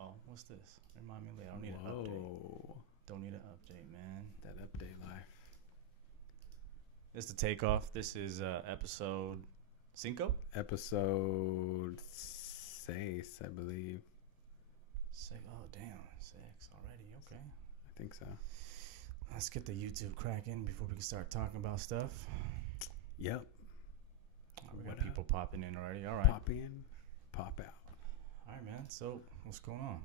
Uh-oh. What's this? Remind me later. I don't need an update. Don't need an update, man. That update life. This is the Takeoff. This is episode 5? Episode 6, I believe. 6. Oh, damn. 6 already. Okay. I think so. Let's get the YouTube cracking before we can start talking about stuff. Yep. We got people popping in already. All right. Pop in, pop out. All right, man. So, what's going on?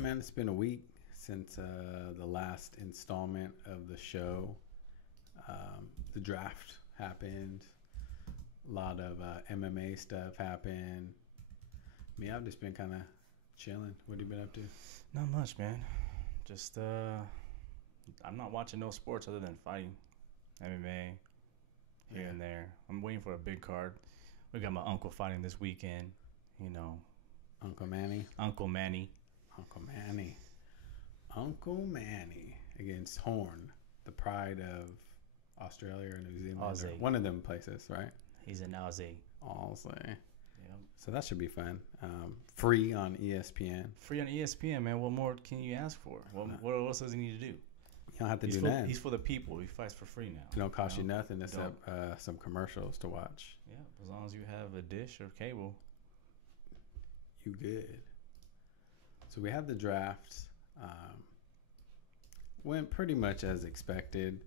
Man, it's been a week since the last installment of the show. The draft happened. A lot of MMA stuff happened. Me, I've just been kind of chilling. What have you been up to? Not much, man. Just, I'm not watching no sports other than fighting. MMA, here and there. I'm waiting for a big card. We got my uncle fighting this weekend. You know. Uncle Manny. Uncle Manny against Horn, the pride of Australia or New Zealand. Aussie. Or one of them places, right? He's an Aussie. Aussie. Yep. So that should be fun. Free on ESPN. Free on ESPN, man. What more can you ask for? What else does he need to do? You don't have to do that. He's for the people. He fights for free now. It don't cost you nothing except some commercials to watch. Yeah, as long as you have a dish or cable. You good. So we have the draft. Went pretty much as expected.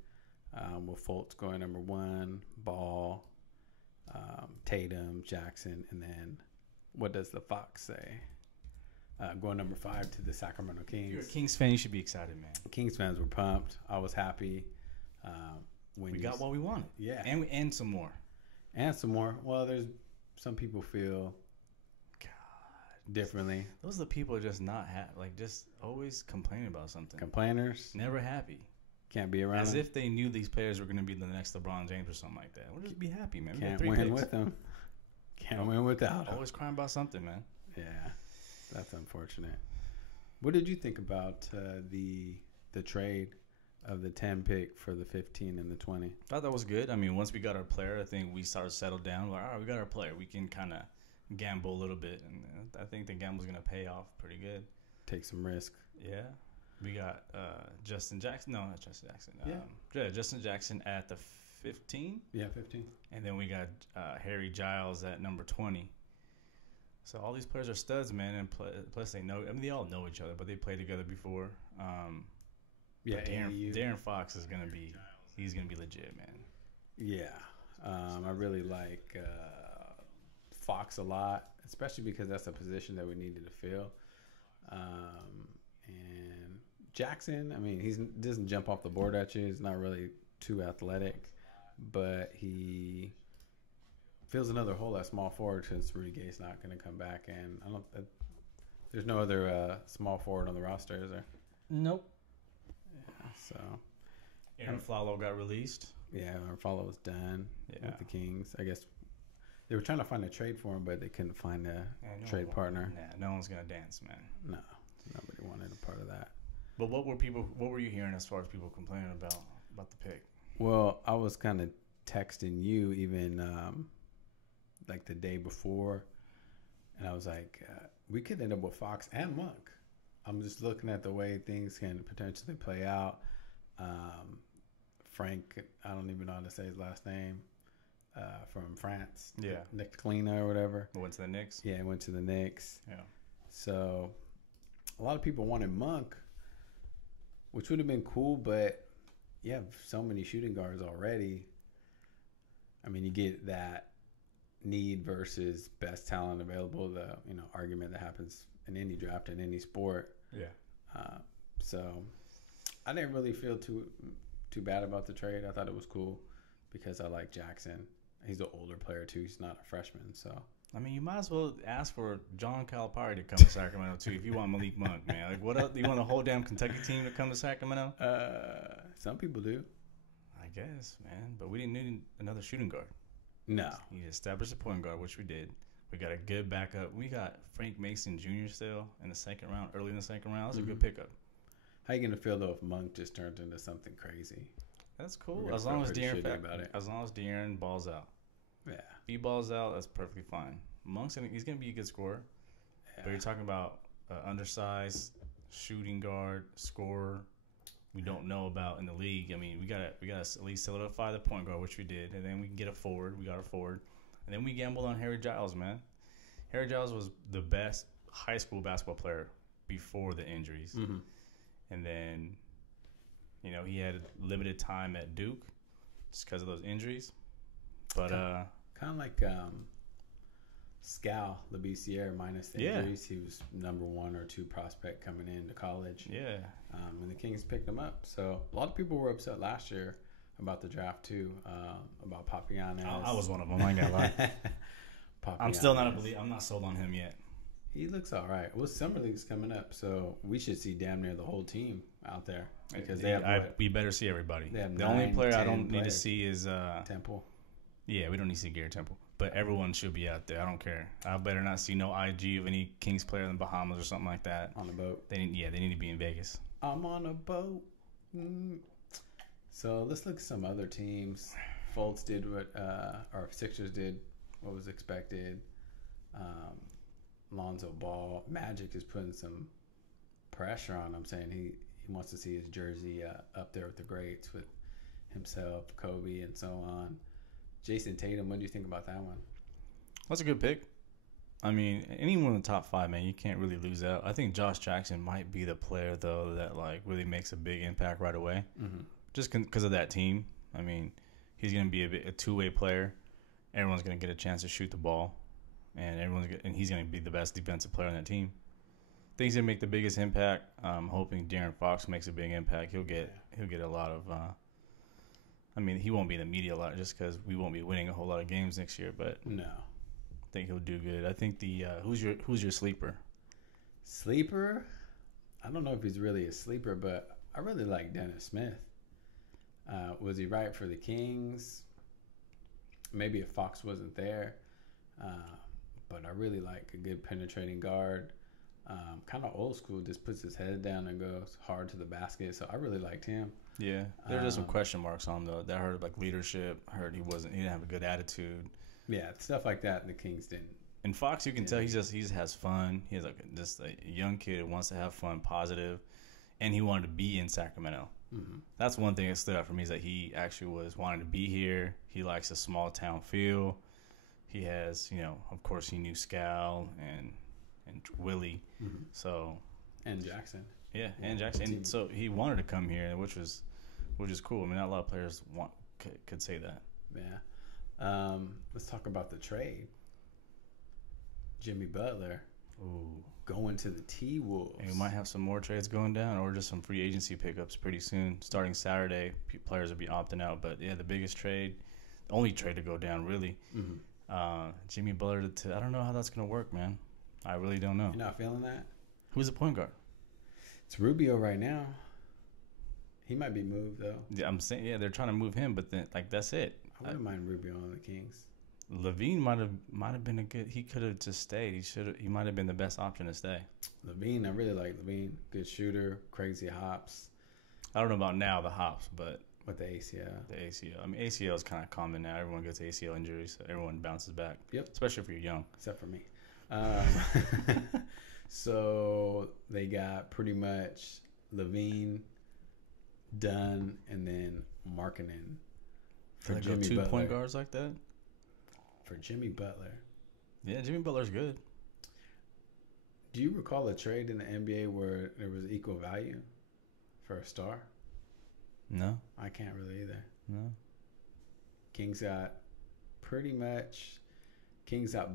With Fultz going number 1, Ball, Tatum, Jackson, and then what does the Fox say? Going number 5 to the Sacramento Kings. If you're a Kings fan, you should be excited, man. Kings fans were pumped. I was happy. When we got what we wanted. Yeah. And some more. And some more. Well, there's some people feel differently. Those are the people who just not just always complaining about something. Complainers. Never happy. Can't be around As them. if they knew these players were going to be the next LeBron James or something like that. We'll just be happy, man. Can't win with them. Can't win without them. Always crying about something, man. Yeah, that's unfortunate. What did you think about the trade of the 10 pick for the 15 and the 20? I thought that was good. I mean, once we got our player, I think we started to settle down. Like, all right, we got our player. We can kind of gamble a little bit, and I think the gamble's going to pay off pretty good. Take some risk. Yeah. We got Justin Jackson. No, not Justin Jackson. Justin Jackson at the 15. Yeah, 15. And then we got Harry Giles at number 20. So all these players are studs, man. And plus they know. I mean, they all know each other, but they played together before. Darren Fox is gonna be. He's gonna be legit, man. Yeah, I really like Fox a lot, especially because that's a position that we needed to fill. And Jackson, I mean, he doesn't jump off the board at you. He's not really too athletic, but he fills another hole at small forward since Rudy Gay's not going to come back. And there's no other small forward on the roster, is there? Nope. Yeah, so Aaron Flalo got released. Yeah, our follow was done with the Kings. I guess they were trying to find a trade for him, but they couldn't find a trade partner. Nah, no one's gonna dance, man. No, nobody wanted a part of that. But what were you hearing as far as people complaining about the pick? Well, I was kind of texting you even like the day before, and I was like, we could end up with Fox and Monk. I'm just looking at the way things can potentially play out. Frank, I don't even know how to say his last name, from France. Yeah. Nick Kalina or whatever. Went to the Knicks? Yeah, went to the Knicks. Yeah. So a lot of people wanted Monk, which would have been cool, but you have so many shooting guards already. I mean, you get that need versus best talent available, the argument that happens in any draft in any sport. Yeah. So I didn't really feel too bad about the trade. I thought it was cool because I like Jackson. He's an older player too. He's not a freshman, so. I mean, you might as well ask for John Calipari to come to Sacramento too if you want Malik Monk, man. Like, what else? You want a whole damn Kentucky team to come to Sacramento? Some people do. I guess, man. But we didn't need another shooting guard. No. You established a point guard, which we did. We got a good backup. We got Frank Mason Jr. still in the second round, early in the second round. That was a good pickup. How you gonna feel though if Monk just turned into something crazy? That's cool. As long as De'Aaron balls out. Yeah. If he balls out, that's perfectly fine. He's gonna be a good scorer. But you're talking about undersized shooting guard, scorer. We don't know about in the league. I mean, we gotta at least solidify the point guard, which we did, and then we can get a forward. We got a forward, and then we gambled on Harry Giles, man. Harry Giles was the best high school basketball player before the injuries, and then, you know, he had limited time at Duke just because of those injuries. But kind of like Scal LeBissiere minus the injuries. He was number 1 or 2 prospect coming into college. Yeah. And the Kings picked him up. So a lot of people were upset last year about the draft too, about Papianis. I was one of them. I ain't gonna lie. I'm still not I'm not sold on him yet. He looks all right. Well, Summer League's coming up, so we should see damn near the whole team out there because they have. We better see everybody. The only player I don't need to see is Temple. Yeah, we don't need to see Garrett Temple, but everyone should be out there. I don't care. I better not see no IG of any Kings player in the Bahamas or something like that. On the boat. They need to be in Vegas. I'm on a boat. So let's look at some other teams. Fultz did what, or Sixers did what was expected. Lonzo Ball. Magic is putting some pressure on him, saying he wants to see his jersey up there with the greats with himself, Kobe, and so on. Jason Tatum, what do you think about that one? That's a good pick. I mean, anyone in the top 5, man, you can't really lose out. I think Josh Jackson might be the player, though, that like really makes a big impact right away, just because of that team. I mean, he's going to be a two-way player. Everyone's going to get a chance to shoot the ball, and he's going to be the best defensive player on that team. I think he's going to make the biggest impact. I'm hoping De'Aaron Fox makes a big impact. He'll get a lot of. I mean, he won't be in the media a lot just because we won't be winning a whole lot of games next year. But no, I think he'll do good. I think the who's your sleeper? Sleeper? I don't know if he's really a sleeper, but I really like Dennis Smith. Was he right for the Kings? Maybe if Fox wasn't there. But I really like a good penetrating guard. Kind of old school, just puts his head down and goes hard to the basket. So I really liked him. Yeah, there are just some question marks on him though. That I heard like leadership. I heard he didn't have a good attitude. Yeah, stuff like that. The Kings didn't. And Fox, you can tell he just has fun. He's like just a young kid who wants to have fun, positive, and he wanted to be in Sacramento. That's one thing that stood out for me is that he actually was wanting to be here. He likes a small town feel. He has, of course, he knew Scal and Willie, so and Jackson. Yeah, and Jackson. And so he wanted to come here, which is cool. I mean, not a lot of players could say that. Yeah. Let's talk about the trade. Jimmy Butler. Ooh. Going to the T-Wolves. And we might have some more trades going down or just some free agency pickups pretty soon. Starting Saturday, players will be opting out. But, yeah, the biggest trade, the only trade to go down, really. Jimmy Butler I don't know how that's going to work, man. I really don't know. You're not feeling that? Who's the point guard? It's Rubio right now. He might be moved, though. Yeah, I'm saying, they're trying to move him, but then, that's it. I wouldn't mind Rubio on the Kings. Levine might have been he could have just stayed. He might have been the best option to stay. Levine, I really like Levine. Good shooter, crazy hops. I don't know about now the hops, but with the ACL. The ACL. I mean, ACL is kind of common now. Everyone gets ACL injuries. So everyone bounces back. Yep. Especially if you're young. Except for me. So they got pretty much Levine, Dunn, and then Markkanen for Jimmy Butler. 2 point guards like that? For Jimmy Butler. Yeah, Jimmy Butler's good. Do you recall a trade in the NBA where there was equal value for a star? No. I can't really either. No. Kings got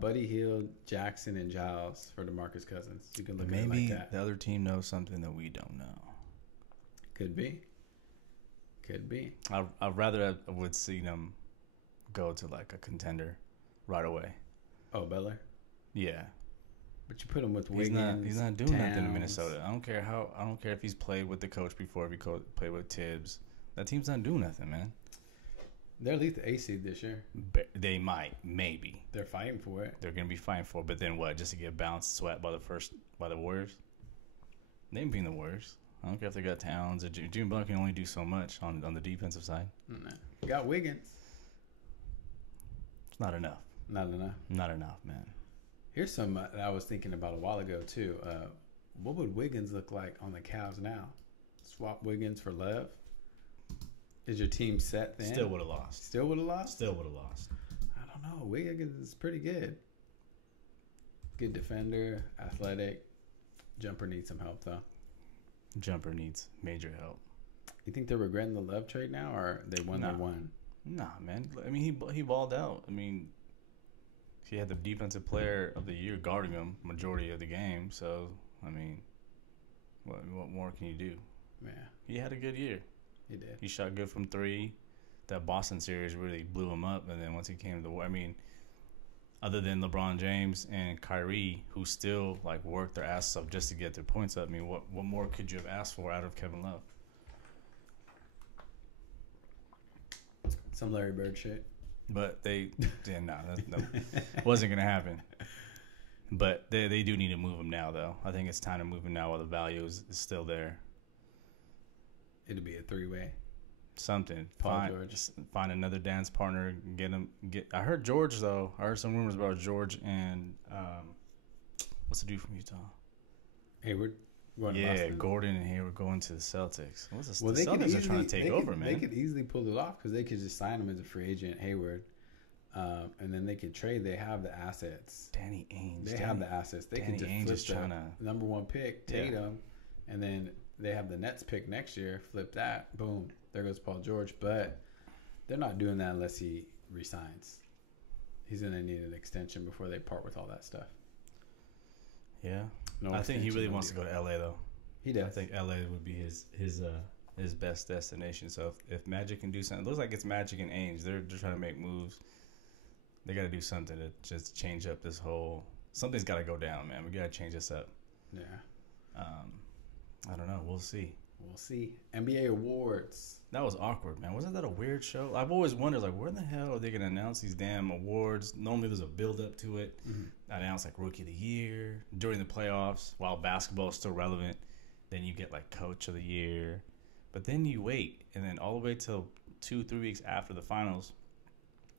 Buddy Hield, Jackson, and Giles for DeMarcus Cousins. You can look at it like that. Maybe the other team knows something that we don't know. Could be. I'd rather I would see them go to like a contender right away. Oh, Butler? Yeah. But you put him with Wiggins. He's not doing nothing in Minnesota. I don't care if he's played with the coach before, if he played with Tibbs. That team's not doing nothing, man. They're at least the A seed this year. They might, maybe. They're fighting for it. They're gonna be fighting for it, but then what? Just to get bounced, swept by the Warriors? They ain't being the Warriors. I don't care if they got Towns. Jimmy Butler can only do so much on the defensive side. No. Got Wiggins. It's not enough. Not enough, Not enough, man. Here's some that I was thinking about a while ago too. What would Wiggins look like on the Cavs now? Swap Wiggins for Love. Is your team set then? Still would have lost. Still would have lost? Still would have lost. I don't know. Wiggins is pretty good. Good defender, athletic. Jumper needs some help though. Jumper needs major help. You think they're regretting the Love trade now, or they won? They won. Nah, man. I mean, he balled out. I mean, he had the defensive player of the year guarding him majority of the game. So I mean, what more can you do? Yeah, he had a good year. He did. He shot good from three. That Boston series really blew him up. And then once he came to the, I mean, other than LeBron James and Kyrie, who still like worked their asses off just to get their points up. I mean, what more could you have asked for out of Kevin Love? Some Larry Bird shit. But they, yeah, no, wasn't gonna happen. But they do need to move him now, though. I think it's time to move him now while the value is still there. It'd be a three-way. Something. George. Find another dance partner. I heard George though. I heard some rumors about George and what's the dude from Utah? Hayward. Yeah, Gordon and Hayward going to the Celtics. The they Celtics are trying to take over, man. They could easily pull it off because they could just sign him as a free agent, Hayward, and then they could trade. They have the assets. Danny Ainge. They have the assets. They could just flip the number one pick, Tatum, and then they have the Nets pick next year. Flip that, boom. There goes Paul George. But they're not doing that unless he resigns. He's going to need an extension before they part with all that stuff. Yeah. I think he really wants to go to LA though. He does. I think LA would be his best destination. So if Magic can do something, it looks like it's Magic and Ainge. They're trying to make moves. They got to do something to just change up this whole. Something's got to go down, man. We got to change this up. Yeah. I don't know. We'll see. We'll see. NBA awards. That was awkward, man. Wasn't that a weird show? I've always wondered, like, where the hell are they going to announce these damn awards? Normally there's a build-up to it. Mm-hmm. Announce, like, Rookie of the Year during the playoffs while basketball is still relevant. Then you get, like, Coach of the Year. But then you wait, and then all the way till 2-3 weeks after the finals,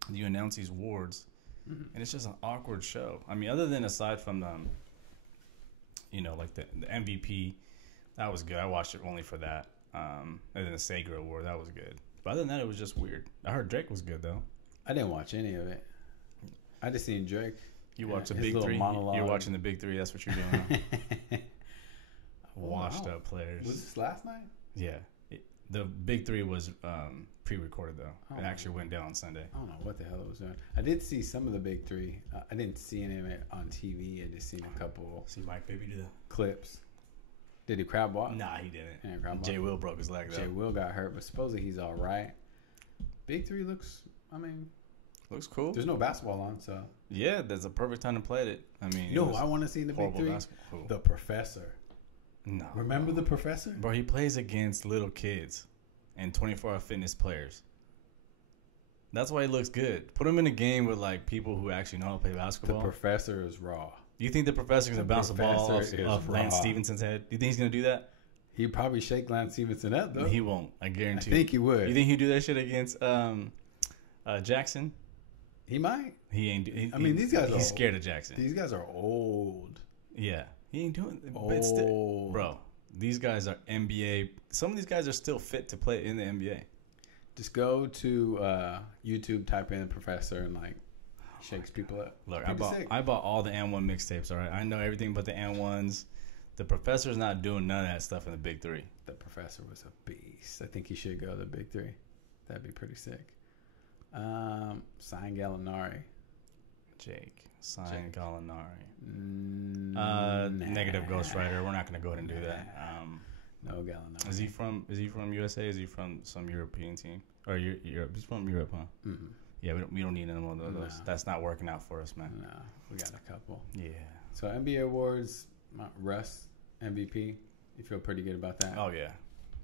you announce these awards, and it's just an awkward show. I mean, other than aside from, like the MVP, that was good. I watched it only for that. And then the SACRAMENto award, that was good. But other than that, it was just weird. I heard Drake was good, though. I didn't watch any of it. I just seen Drake. You watch the Big Three? Monologue. You're watching the Big Three. That's what you're doing. Huh? Washed up players. Was this last night? Yeah. The Big Three was pre-recorded, though. It actually went down on Sunday. I don't know what the hell it was doing. I did see some of the Big Three. I didn't see any of it on TV. I just seen a couple. See Mike Baby do the clips. Did he crab walk? Nah, he didn't. Yeah, Jay Will broke his leg, though. Jay Will got hurt, but supposedly he's all right. Big Three looks cool. There's no basketball on, so. Yeah, that's a perfect time to play it. I mean, I want to see the Big Three. The Professor. No. Remember the Professor? Bro, he plays against little kids and 24-hour fitness players. That's why he looks good. Put him in a game with, like, people who actually know how to play basketball. The Professor is raw. Do you think the Professor is going to bounce the ball off Lance Stevenson's head? Do you think he's going to do that? He'd probably shake Lance Stevenson up, though. He won't. I guarantee I think he would. You think he'd do that shit against Jackson? He might. He ain't. These guys he's scared of Jackson. These guys are old. Yeah. He ain't doing it. Old. Still, bro, these guys are NBA. Some of these guys are still fit to play in the NBA. Just go to YouTube, type in Professor, and, like, shakes people up. Look, I bought all the N1 mixtapes, all right? I know everything but the N1s. The Professor's not doing none of that stuff in the Big Three. The Professor was a beast. I think he should go to the Big Three. That'd be pretty sick. Sign Gallinari. Sign Gallinari. Nah. Negative ghostwriter. We're not going to go ahead and do that. No Gallinari. Is he from USA? Is he from some European team? Or Europe? He's from Europe, huh? Mm-hmm. Yeah, we don't need any more of those. No. That's not working out for us, man. No, we got a couple. Yeah. So NBA awards, Russ MVP. You feel pretty good about that? Oh yeah.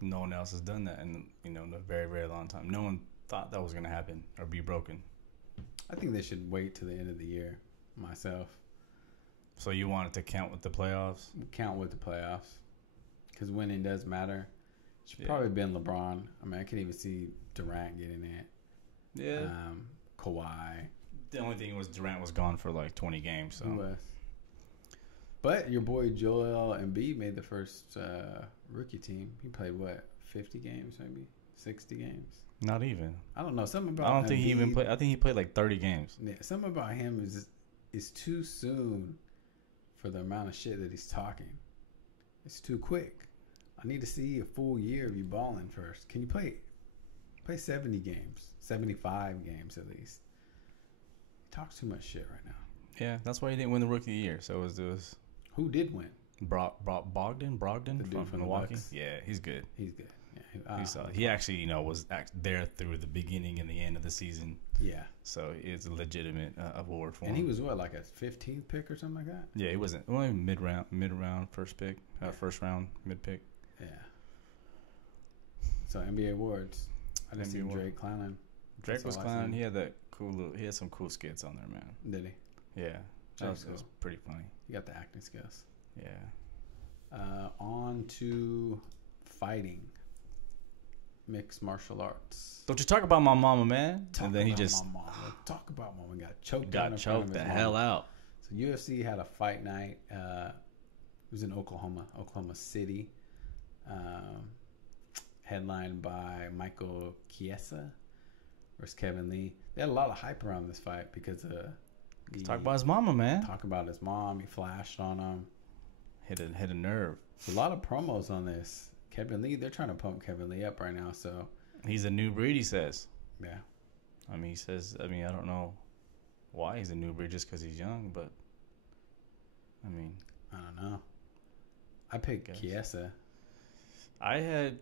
No one else has done that in in a very, very long time. No one thought that was gonna happen or be broken. I think they should wait to the end of the year. Myself. So you want it to count with the playoffs? Count with the playoffs, because winning does matter. Should probably been LeBron. I mean, I could even see Durant getting it. Yeah. Kawhi. The only thing was Durant was gone for like 20 games. So. Who was? But your boy Joel Embiid made the first rookie team. He played what, 50 games, maybe 60 games. Not even. I don't know. Something about I don't think Embiid, he even played. I think he played like 30 games. Yeah, something about him is too soon for the amount of shit that he's talking. It's too quick. I need to see a full year of you balling first. Can you play 70 games, 75 games at least? He talks too much shit right now. Yeah, that's why he didn't win the rookie of the year. So it was Who did win? Brogdon The dude from the Milwaukee. Bucks. Yeah, he's good. He's good. Yeah, He actually, was there through the beginning and the end of the season. yeah. So it's a legitimate award for him. And he was what, like a 15th pick or something like that? Yeah, he wasn't only mid round, first pick, first round, mid pick. Yeah. So NBA awards. I didn't see NBA Drake clowning. Drake was all I clowning. seen. He had some cool skits on there, man. Did he? Yeah, Drake's it was cool. pretty funny. He got the acting skills. Yeah. On to fighting. Mixed martial arts. Don't you talk about my mama, man? And then he just my mama. Talk about mama. Got choked. got choked the hell out. So UFC had a fight night. It was in Oklahoma City. Headlined by Michael Chiesa versus Kevin Lee. They had a lot of hype around this fight because Talk about his mama, man. talk about his mom. He flashed on him. Hit a nerve. A lot of promos on this. Kevin Lee, they're trying to pump Kevin Lee up right now. So He's a new breed, he says. yeah, He says, I don't know why he's a new breed, just because he's young, but I don't know. I picked Chiesa. I had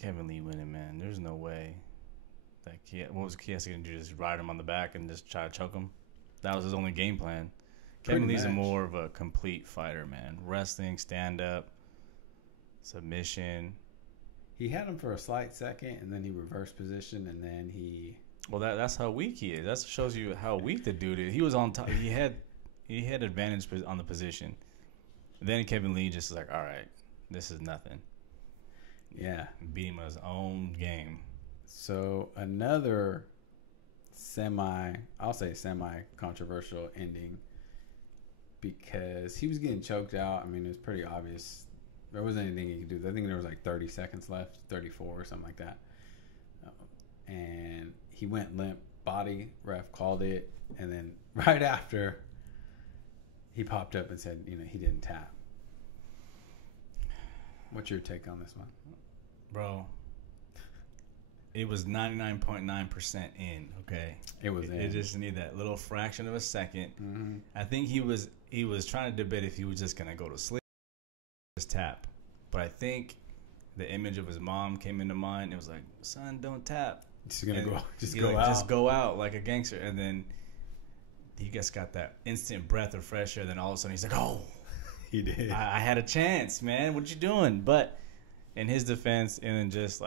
Kevin Lee winning, man. There's no way that what was Chiesa going to do? Just ride him on the back and just try to choke him? That was his only game plan. Kevin Lee's more of a complete fighter, man. Wrestling, stand-up, submission. He had him for a slight second, and then he reversed position, and then he... Well, that's how weak he is. That shows you how weak the dude is. He was on top. He had advantage on the position. Then Kevin Lee just was like, all right, this is nothing. Yeah. Beat him at his own game. So another semi-controversial ending because he was getting choked out. It was pretty obvious. There wasn't anything he could do. I think there was like 30 seconds left, 34 or something like that. And he went limp body. Ref called it. And then right after, he popped up and said, he didn't tap. What's your take on this one? Bro, it was 99.9% in, okay? It was in. It just needed that little fraction of a second. Mm-hmm. I think he was trying to debate if he was just going to go to sleep or just tap. But I think the image of his mom came into mind. It was like, son, don't tap. Just gonna go, just go out like a gangster. And then he just got that instant breath of fresh air. Then all of a sudden he's like, oh, he did. I had a chance, man. What you doing? But in his defense, and then just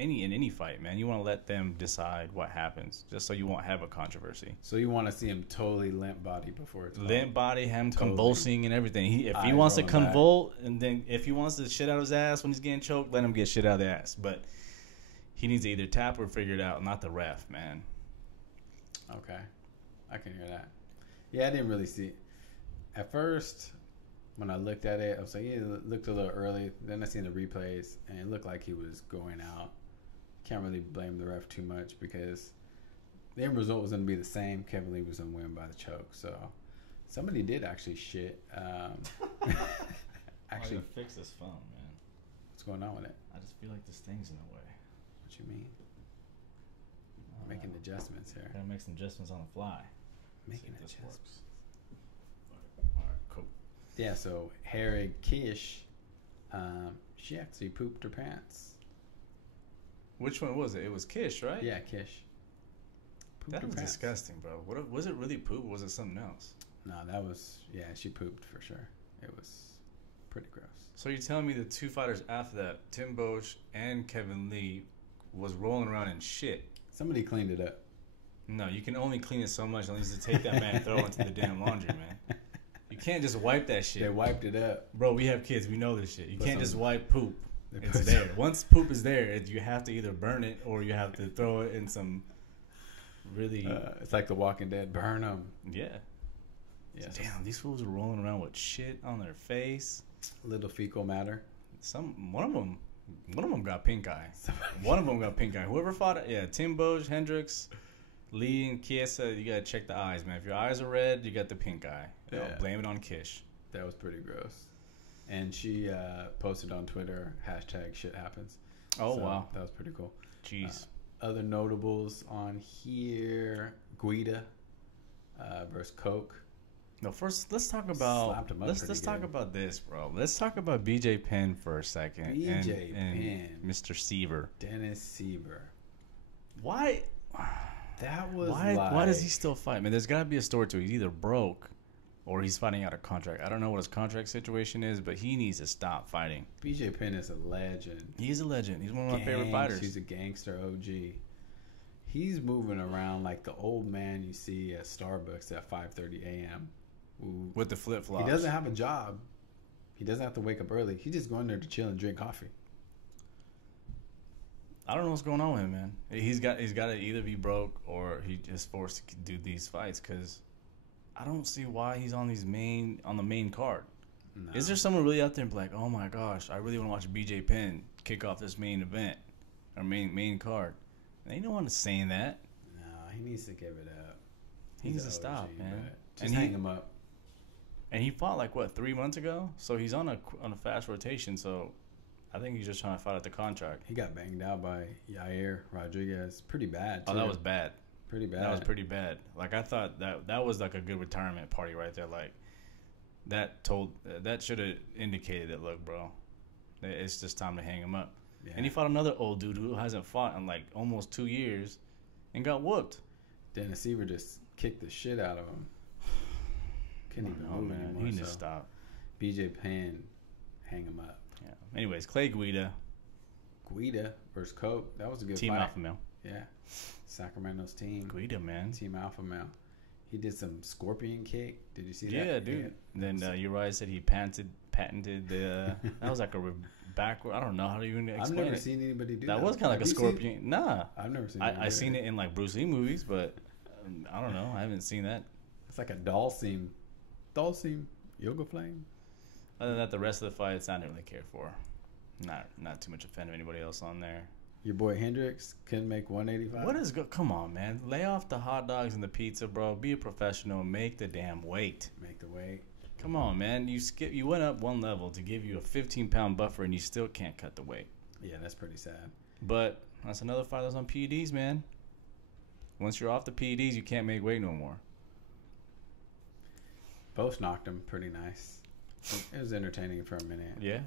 in any fight, man, you want to let them decide what happens, just so you won't have a controversy. So you want to see him totally limp body before it's limp body, him totally convulsing and everything. If he wants to convulse, and then if he wants to shit out his ass when he's getting choked, let him get shit out of the ass. But he needs to either tap or figure it out, not the ref, man. Okay, I can hear that. Yeah, I didn't really see it. At first, when I looked at it, I was like, yeah, it looked a little early. Then I seen the replays, and it looked like he was going out. Can't really blame the ref too much because the end result was going to be the same. Kevin Lee was going to win by the choke. So somebody did actually shit. Actually, fix this phone, man. What's going on with it? I just feel like this thing's in the way. What you mean? Making adjustments here. Gotta make some adjustments on the fly. Making adjustments. All right, cool. Yeah, so Harry Kish, she actually pooped her pants. Which one was it? It was Kish, right? Yeah, Kish. That was disgusting, bro. What was it really poop or was it something else? No, that was, she pooped for sure. It was pretty gross. So you're telling me the two fighters after that, Tim Boetsch and Kevin Lee, was rolling around in shit? Somebody cleaned it up. No, you can only clean it so much unless you take that man and throw it into the damn laundry, man. You can't just wipe that shit. They wiped it up. Bro, we have kids. We know this shit. You can't just wipe poop. It's there. Once poop is there, you have to either burn it or you have to throw it in some really... it's like The Walking Dead. Burn them. Yeah. Yes. Damn, these fools are rolling around with shit on their face. Little fecal matter. One of them got pink eye. One of them got pink eye. Whoever fought it, yeah, Tim Boge, Hendricks, Lee, and Chiesa, you gotta check the eyes, man. If your eyes are red, you got the pink eye. You know, blame it on Kish. That was pretty gross. And she posted on Twitter, hashtag shit happens. Oh, so, wow. That was pretty cool. Jeez. Other notables on here, Guida versus Coke. No, first let's talk about let's talk about this, bro. Let's talk about BJ Penn for a second. BJ Penn, Mr. Seaver, Dennis Seaver. Why? That was why does he still fight? Man, there's got to be a story to it. He's either broke or he's fighting out of contract. I don't know what his contract situation is, but he needs to stop fighting. BJ Penn is a legend. He's a legend. He's one of my favorite fighters. He's a gangster OG. He's moving around like the old man you see at Starbucks at 5:30 a.m. with the flip flops. He doesn't have a job. He doesn't have to wake up early. He's just going there to chill and drink coffee. I don't know what's going on with him, man. He's got to either be broke or he just forced to do these fights because I don't see why he's on the main card. No. Is there someone really out there and be like, oh my gosh, I really want to watch BJ Penn kick off this main event or main card? And ain't no one saying that. No, he needs to give it up. He needs to stop, man. Just hang him up. And he fought 3 months ago, so he's on a fast rotation. So I think he's just trying to fight out the contract. He got banged out by Yair Rodriguez, pretty bad. Too. Oh, that was bad. Pretty bad. That was pretty bad. I thought that was like a good retirement party right there. Like that should have indicated that. Look, bro, it's just time to hang him up. Yeah. And he fought another old dude who hasn't fought in almost 2 years, and got whooped. Dennis Seaver just kicked the shit out of him. Couldn't even move anymore. He needs to stop. BJ Penn, hang him up. Yeah. Anyways, Clay Guida versus Coke. That was a good Team fight. Alpha Male. Yeah. Sacramento's team. Guida, man. Team Alpha Male. He did some scorpion kick. Did you see that? Yeah, dude. Yeah. Then Uriah said he patented the. That was like a backward. I don't know how to even explain it. I've never seen anybody do that. That was kind of like a scorpion. Nah. I've never seen. I seen it in Bruce Lee movies, but I don't know. I haven't seen that. It's like a doll seam. Yoga flame. Other than that, the rest of the fights I didn't really care for. Not too much a fan of anybody else on there. Your boy Hendricks couldn't make 185. What is come on, man? Lay off the hot dogs and the pizza, bro. Be a professional. Make the damn weight. Make the weight. Come on, man. You went up one level to give you a 15-pound buffer, and you still can't cut the weight. Yeah, that's pretty sad. But that's another fight that's on PEDs, man. Once you're off the PEDs, you can't make weight no more. Both knocked him pretty nice. It was entertaining for a minute. Yeah.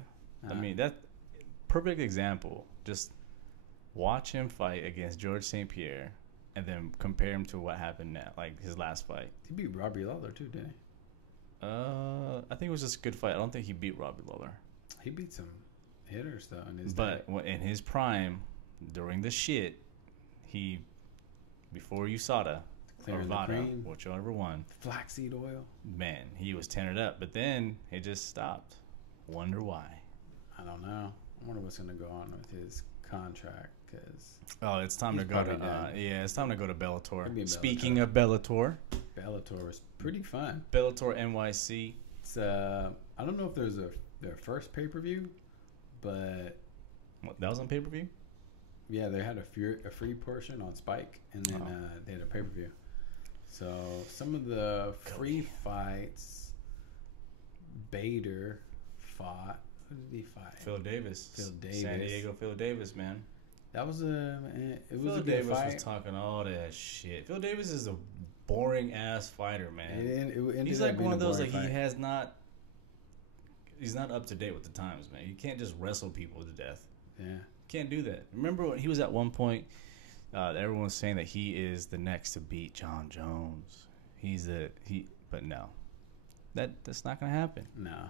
I mean, that perfect example. Just watch him fight against George St. Pierre and then compare him to what happened now, his last fight. He beat Robbie Lawler too, didn't he? I think it was just a good fight. I don't think he beat Robbie Lawler. He beat some hitters though in his day. In his prime, during the shit, before USADA or Vada, whichever one, flaxseed oil. Man, he was tearing it up, but then it just stopped. Wonder why? I don't know. I wonder what's gonna go on with his contract because it's time to go to it's time to go to Bellator. Speaking of Bellator is pretty fun. Bellator NYC. It's I don't know if there's their first pay-per-view, but that was on pay-per-view. Yeah, they had a free portion on Spike, and then they had a pay-per-view. So some of the free fights, Bader fought. Who did he fight? Phil Davis. San Diego Phil Davis, man. That was a good Phil Davis fight. Was talking all that shit. Phil Davis is a boring ass fighter, man. He's like one of those he's not up to date with the times, man. You can't just wrestle people to death. Yeah. Can't do that. Remember when he was at one point, everyone was saying that he is the next to beat John Jones. But no. That's not gonna happen. No.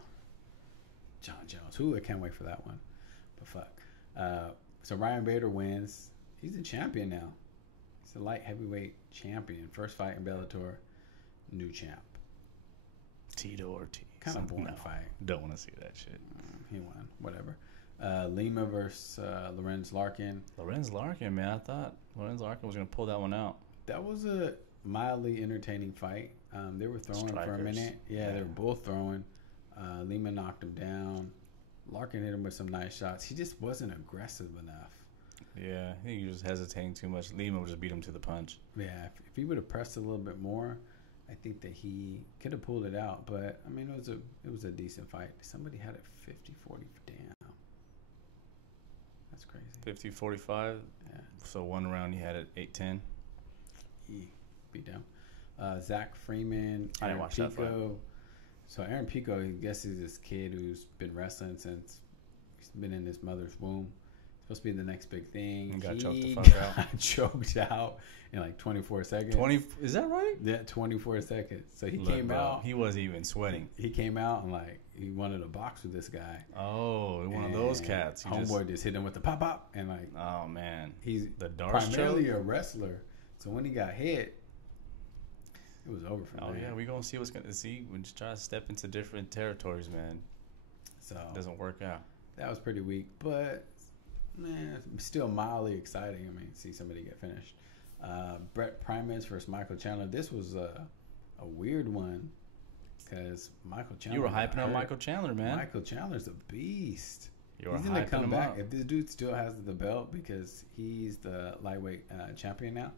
John Jones. I can't wait for that one. But fuck. So Ryan Bader wins. He's a champion now. He's a light heavyweight champion. First fight in Bellator. New champ. Tito Ortiz. Kind of boring fight. Don't want to see that shit. He won. Whatever. Lima versus Lorenz Larkin. Lorenz Larkin, man. I thought Lorenz Larkin was going to pull that one out. That was a mildly entertaining fight. They were throwing for a Strikers. minute. Yeah, they were both throwing. Lima knocked him down. Larkin hit him with some nice shots. He just wasn't aggressive enough. Yeah, I think he was hesitating too much. Lima would just beat him to the punch. Yeah, if he would have pressed a little bit more, I think that he could have pulled it out. But I mean, it was a decent fight. Somebody had it 50-40. Damn, that's crazy. 50-45. Yeah, So one round he had it 8-10. he beat down. Zach Freeman, I didn't Aaron watch that fight. Pico. So Aaron Pico, I guess he's this kid who's been wrestling since he's been in his mother's womb. Supposed to be the next big thing. He got choked the He fuck out. got choked out in like 24 seconds. 20, is that right? Yeah, 24 seconds. So he Look, came bro, out. He wasn't even sweating. He came out and like he wanted to box with this guy. Oh, one of those cats. He Homeboy just hit him with the pop and like. Oh man, He's the Darce primarily choke. a wrestler. So when he got hit, it was over for him. Oh yeah, we gonna see what's gonna see. We just try to step into different territories, man. So It doesn't work out. that was pretty weak, but man, still mildly exciting. I mean, see somebody get finished. Brett Primus versus Michael Chandler. This was a weird one because Michael Chandler. You were got hyping up hurt. Michael Chandler, man. Michael Chandler's a beast. You were He's gonna hyping come him back up. if this dude still has the belt because he's the lightweight champion now.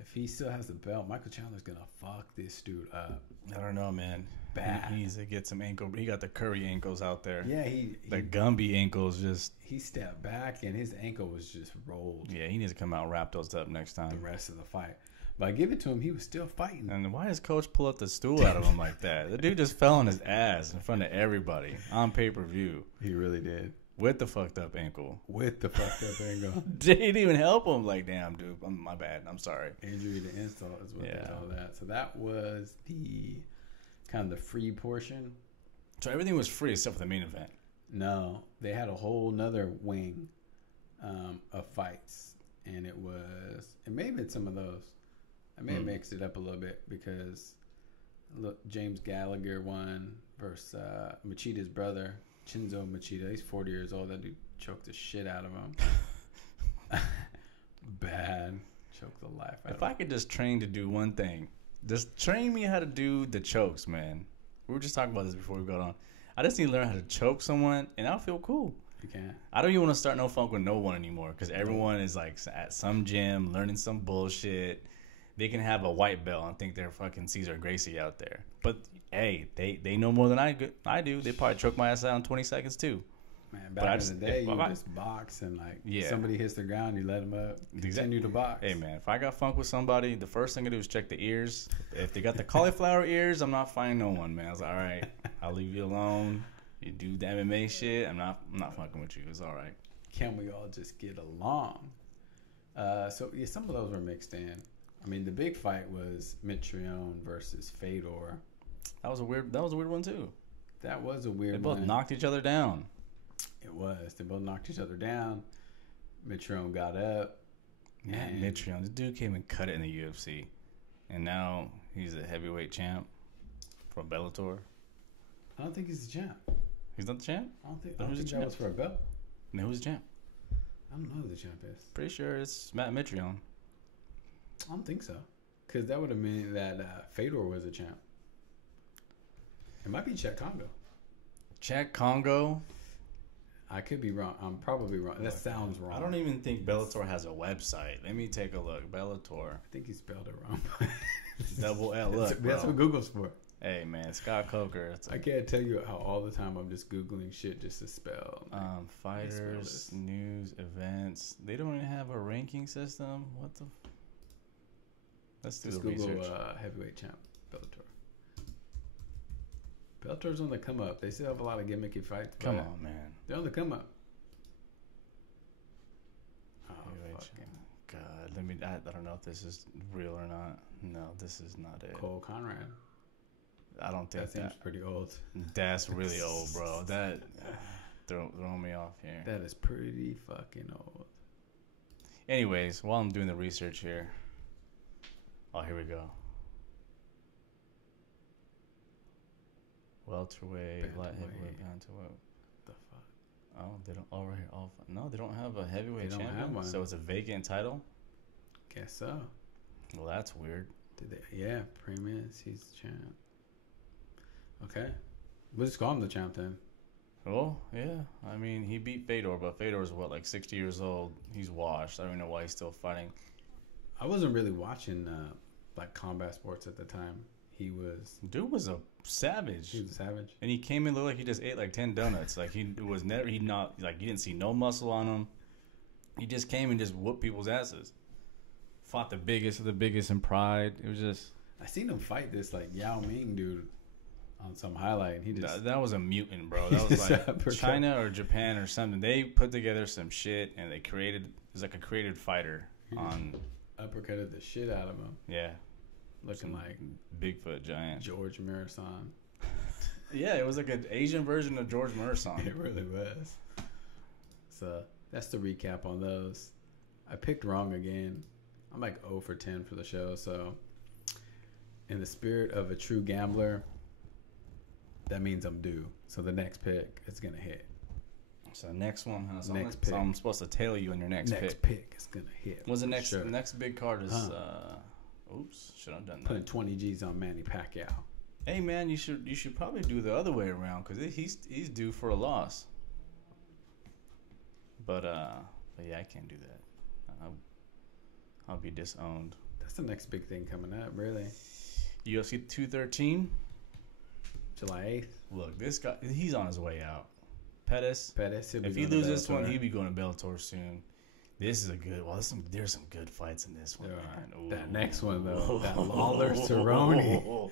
If he still has the belt, Michael Chandler's gonna fuck this dude up. I don't know, man. Bad. He needs to get some ankle. He got the Curry ankles out there. Yeah, The Gumby ankles just. he stepped back and his ankle was just rolled Yeah, he needs to come out and wrap those up next the time. rest of the fight. But I give it to him, he was still fighting. And why does Coach pull up the stool out of him like that? The dude just fell on his ass in front of everybody on pay-per-view He really did. with the fucked up ankle. With the fucked up ankle. Didn't even help him. Like, damn, dude, my bad. I'm sorry. Injury to insult is what Yeah. they call that. So that was the kind of the free portion. So everything was free except for the main event. No, they had a whole nother wing of fights. And it may have been some of those. I may have mixed it up a little bit because look, James Gallagher won versus Machida's brother, Chinzo Machida. He's 40 years old. That dude choked the shit out of him. Bad. Choked the life out of If him. I could just train to do one thing, just train me how to do the chokes, man. We were just talking about this before we got on. I just need to learn how to choke someone, and I'll feel cool. You can't. I don't even want to start no funk with no one anymore because everyone is like at some gym learning some bullshit. They can have a white belt and think they're fucking Cesar Gracie out there. But, hey, they know more than I do. They probably choke my ass out in 20 seconds, too. Man, But back in the day, you I- just box and like Yeah. somebody hits the ground, you let them up, continue to box. Hey, man, if I got funk with somebody, the first thing I do is check the ears. If they got the cauliflower ears, I'm not fighting no one, man. I was like, all right, I'll leave you alone. You do the MMA shit. I'm not fucking with you. It's all right. Can we all just get along? So yeah, some of those were mixed in. I mean, the big fight was Mitrione versus Fedor. That was a weird one, too. That was a weird They both one. knocked each other down. It was. They both knocked each other down. Mitrione got up. Matt and Mitrione, this dude came and cut it in the UFC. And now he's a heavyweight champ for Bellator. I don't think he's the champ. He's not the champ? I don't think, Then I don't who's think the that champ? was for a belt. No, who's the champ? I don't know who the champ is. Pretty sure it's Matt Mitrione. I don't think so. Because that would have meant that Fedor was a champ. It might be Czech Congo. Czech Congo. I could be wrong. I'm probably wrong. That sounds wrong. I don't even think Bellator has a website. Let me take a look. Bellator. I think he spelled it wrong. Double L. Look, That's bro. what Google's for. Hey, man. Scott Coker. I can't tell you how all the time I'm just Googling shit just to spell. Fighters, this. news, events. They don't even have a ranking system. What the? Let's do Just the Google research. heavyweight champ Bellator. Bellator's on the come up. They still have a lot of gimmicky fights. Come but on, man. they're on the come up. Oh, Heavyweight fucking champ. God, I don't know if this is real or not. No, this is not it. Cole Conrad. I don't think That seems pretty old. that's really old, bro. That throwing me off here. That is pretty fucking old. Anyways, while I'm doing the research here. Oh, here we go. Welterweight, light heavyweight, bantamweight. The fuck? Oh, they don't. Oh, right here. Oh, no, they don't have a heavyweight They don't champion. have one. So it's a vacant title. Guess so. Well, that's weird. Yeah, Premius. He's the champ. Okay. We'll just call him the champ then. Well, yeah. I mean, he beat Fedor, but Fedor's what, like 60 years old? He's washed. I don't even know why he's still fighting. I wasn't really watching like combat sports at the time. Dude was a savage. He was a savage. And he came in, looked like he just ate like 10 donuts. Like he was never, he not, like you didn't see no muscle on him. He just came and just whooped people's asses. Fought the biggest of the biggest in Pride. It was just. I seen him fight this like Yao Ming dude on some highlight. And he just that was a mutant, bro. That was like China or Japan or something. They put together some shit and they created. It was like a created fighter on. Uppercutted the shit out of him. Yeah. Looking like Bigfoot giant. George Marathon. Yeah, it was like an Asian version of George Marathon. It really was. So that's the recap on those. I picked wrong again. I'm like 0 for 10 for the show. So in the spirit of a true gambler, that means I'm due. So the next pick is going to hit. So next one, huh? So next pick. So I'm supposed to tail you on your next pick. Next pick is going to hit. What's the next next big card is... Oops, should have done that. Putting 20 G's on Manny Pacquiao. Hey man, you should probably do the other way around because he's due for a loss. But yeah, I can't do that. I'll be disowned. That's the next big thing coming up, really. UFC 213, July 8th. Look, this guy, he's on his way out. Pettis. If he loses this one, he'll be going to Bellator soon. This is a good. Well, there's some good fights in this one. Man. That next one though, that Lawler Cerrone.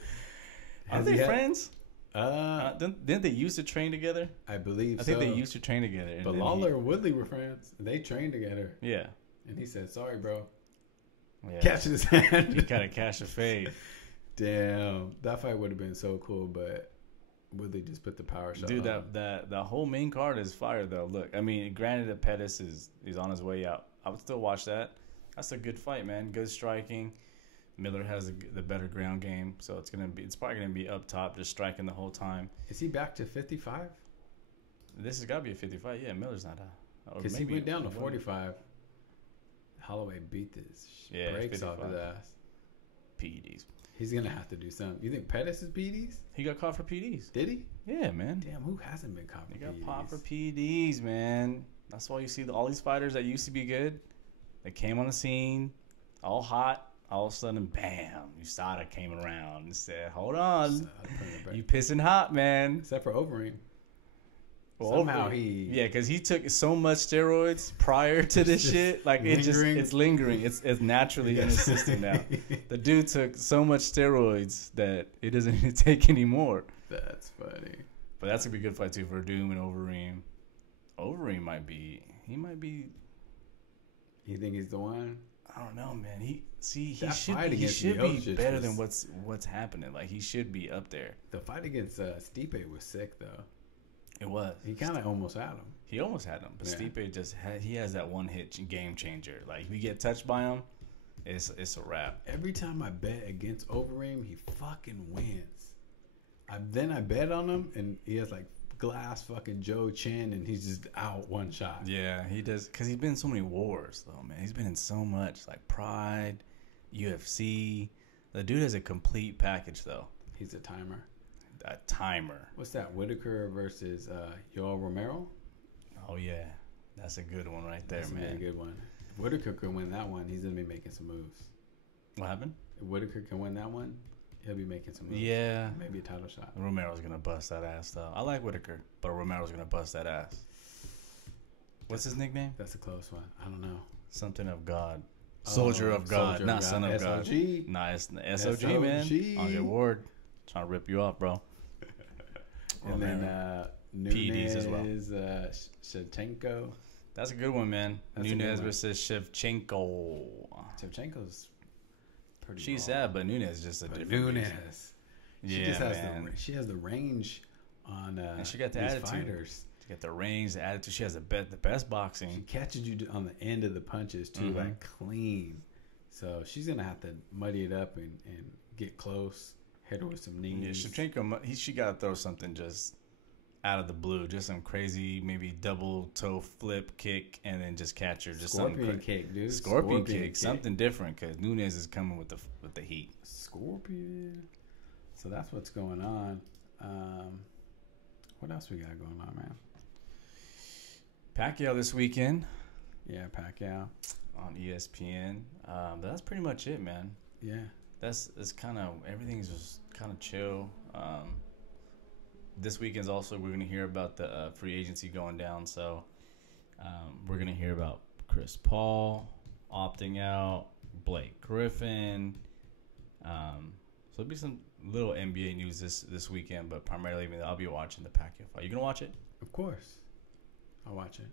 Are they friends? Didn't they used to train together? I believe. I think they used to train together. But Lawler and Woodley were friends. They trained together. Yeah. And he said, "Sorry, bro." Yeah. Catch his hand. He got to catch a fade. Damn, that fight would have been so cool, but Woodley just put the power shot. Dude, on. the whole main card is fire though. Look, I mean, granted that Pettis is on his way out. I would still watch that. That's a good fight, man. Good striking. Miller has the better ground game, so it's probably gonna be up top, just striking the whole time. Is he back to 55? This has got to be a 55. Yeah, Miller's not because he went down to 45. Holloway beat this breaks off his ass. PEDs. He's gonna have to do something. You think Pettis is PEDs? He got caught for PEDs. Did he? Yeah, man. Damn, who hasn't been caught for PEDs? He got caught for PEDs, man. That's why you see all these fighters that used to be good, they came on the scene, all hot. All of a sudden, bam! USADA came around and said, "Hold on, you pissing hot, man." Except for Overeem. Well, somehow because he took so much steroids prior to this shit, like it's lingering. It's naturally in his system now. The dude took so much steroids that it doesn't even take anymore. That's funny. But that's gonna be a good fight too for Doom and Overeem. Overeem might be. You think he's the one? I don't know, man. He should be better than what's happening. Like he should be up there. The fight against Stipe was sick though. It was. He kind of almost had him. He almost had him, but yeah. Stipe he has that one hit game changer. Like if you get touched by him, it's a wrap. Every time I bet against Overeem, he fucking wins. Then I bet on him, and he has like glass fucking Joe Chin, and he's just out one shot. Yeah, he does, because he's been in so many wars though, man. He's been in so much, like Pride, UFC. The dude has a complete package though. He's a timer. A timer. What's that? Whitaker versus Yoel Romero? Oh yeah, that's a good one right there, that's man. That's a very good one. If Whitaker can win that one, he's gonna be making some moves. What happened? If Whitaker can win that one, he'll be making some moves. Yeah. Maybe a title shot. Romero's going to bust that ass, though. I like Whitaker, but Romero's going to bust that ass. What's his nickname? That's a close one. I don't know. Something of God. Soldier of God, not Son of God. SOG. Nah, it's the SOG, man. Andre Ward. Trying to rip you off, bro. And then PEDs as well. Shevchenko. That's a good one, man. Nunes versus Shevchenko. Shevchenko's pretty She's sad, but Nunes is just a different Nunes. She just has she has the range on and she got the attitude. Fighters. She got the range, the attitude. She has the best boxing. She catches you on the end of the punches too, like clean. So she's gonna have to muddy it up and get close. Hit her with some knees. Yeah, Shevchenko, she got to throw something just out of the blue, just some crazy maybe double toe flip kick and then just catcher, just Scorpion kick, dude. Scorpion kick, something different because Nunez is coming with the heat. Scorpion. So that's what's going on. What else we got going on, man? Pacquiao this weekend. Yeah, Pacquiao on ESPN. That's pretty much it, man. Yeah. That's kind of everything's just kind of chill. This weekend's also we're gonna hear about the free agency going down. So we're gonna hear about Chris Paul opting out, Blake Griffin. So there'll be some little NBA news this weekend, but primarily I'll be watching the Pacquiao fight. You gonna watch it? Of course, I'll watch it.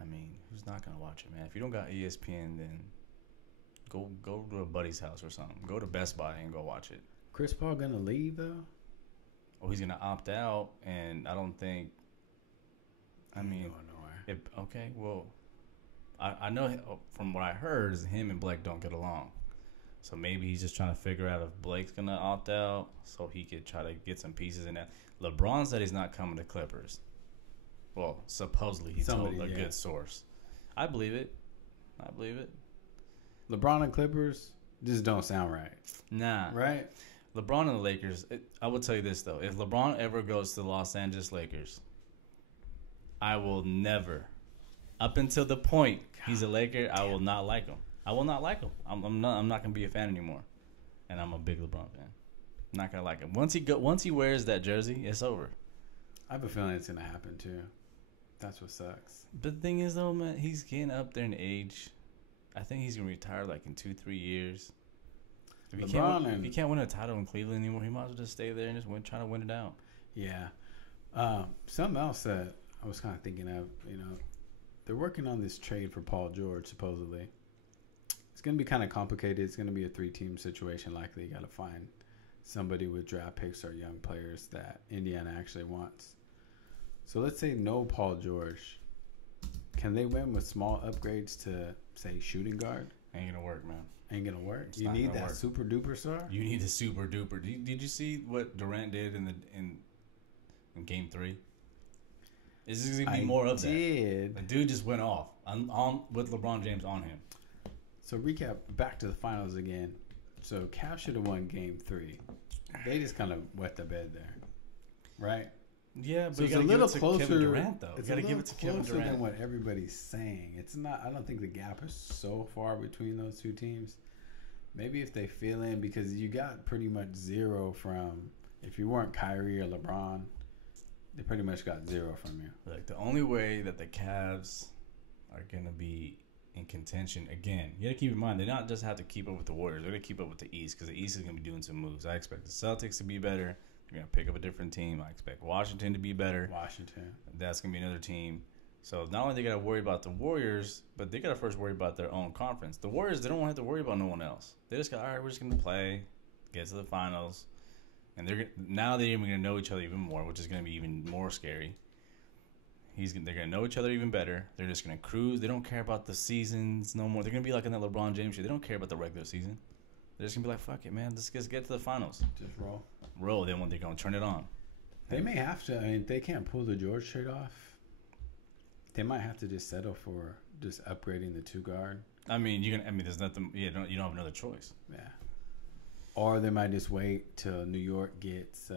I mean, who's not gonna watch it, man? If you don't got ESPN, then go to a buddy's house or something. Go to Best Buy and go watch it. Chris Paul gonna leave though? Oh, he's gonna opt out, and I don't think. I mean, okay, well, I know from what I heard is him and Blake don't get along, so maybe he's just trying to figure out if Blake's gonna opt out so he could try to get some pieces in that. LeBron said he's not coming to Clippers. Well, supposedly he told a good source. I believe it. LeBron and Clippers just don't sound right. Nah. Right? LeBron and the Lakers, I will tell you this, though. If LeBron ever goes to the Los Angeles Lakers, I will never, up until the point he's a Laker, I will not like him. I will not like him. I'm not going to be a fan anymore. And I'm a big LeBron fan. I'm not going to like him. Once he wears that jersey, it's over. I have a feeling it's going to happen, too. That's what sucks. But the thing is, though, man, he's getting up there in age. I think he's going to retire like in 2-3 years. If he can't win a title in Cleveland anymore, he might as well just stay there and just try to win it out. Yeah. Something else that I was kind of thinking of, they're working on this trade for Paul George, supposedly. It's going to be kind of complicated. It's going to be a 3-team situation likely. You got to find somebody with draft picks or young players that Indiana actually wants. So let's say no Paul George. Can they win with small upgrades to, say, shooting guard? Ain't going to work, man. Ain't gonna work. You need that super duper star. You need the super duper. Did you see what Durant did in Game 3? Is this gonna be more of that? The dude just went off on with LeBron James on him. So recap back to the finals again. So Cavs should have won Game 3. They just kind of wet the bed there, right? Yeah, but so it's a little closer. Kevin Durant, though. You got to give it to Kevin Durant. Than what everybody's saying. It's not. I don't think the gap is so far between those two teams. Maybe if they fill in, because you got pretty much zero from. If you weren't Kyrie or LeBron, they pretty much got zero from you. Like the only way that the Cavs are gonna be in contention again, you got to keep in mind they not just have to keep up with the Warriors. They're gonna keep up with the East because the East is gonna be doing some moves. I expect the Celtics to be better. They're going to pick up a different team. I expect Washington to be better. That's going to be another team. So not only they got to worry about the Warriors, but they got to first worry about their own conference. The Warriors, they don't have to worry about no one else. They just got, all right, we're just going to play, get to the finals. And now they're even going to know each other even more, which is going to be even more scary. They're going to know each other even better. They're just going to cruise. They don't care about the seasons no more. They're going to be like in that LeBron James shit. They don't care about the regular season. They're just going to be like, fuck it, man. Let's just get to the finals. Just roll. Then when they're going to turn it on. They may have to. I mean, if they can't pull the George trade off, they might have to just settle for just upgrading the 2-guard. I mean, there's nothing. Yeah, you don't have another choice. Yeah. Or they might just wait till New York gets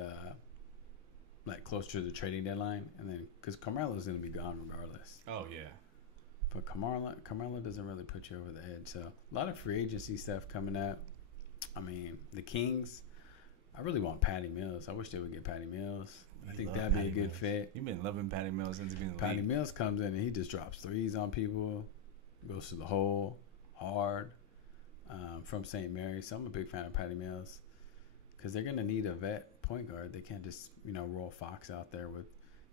closer to the trading deadline, and then because Carmelo's going to be gone regardless. Oh yeah. But Carmelo doesn't really put you over the edge. So a lot of free agency stuff coming up. I mean, the Kings. I really want Patty Mills. I wish they would get Patty Mills. I think that'd be a good fit. You've been loving Patty Mills since he's been in the Patty league. Mills comes in and he just drops threes on people, goes to the hole hard from St. Mary's. So I'm a big fan of Patty Mills because they're going to need a vet point guard. They can't just roll Fox out there with.